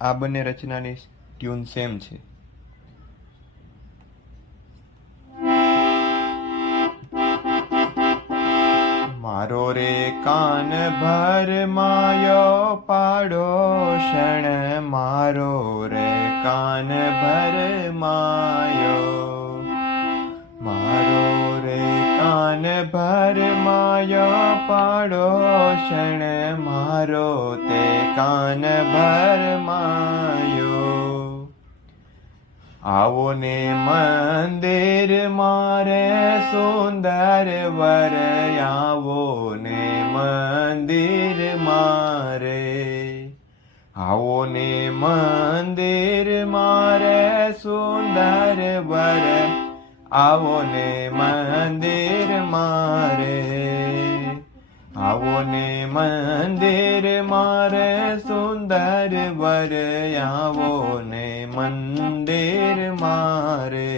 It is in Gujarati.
આ બંને રચનાની ટ્યુન સેમ છે. મારો રે કાન ભરમાયો પાડોશણ, મારો રે કાન ભરમાયો, મારો રે કાન ભરમાયો પાડોશણ, મારો તે કાન ભરમાયો. આવો ને મંદિર મારે સુંદર વર, આવો ને મંદિર મારે, આવો ને મંદિર મારે સુંદર વર, આવો ને મંદિર મારે, આવો ને મંદિર મારે સુંદર વર, આવો ને મંદિર મારે.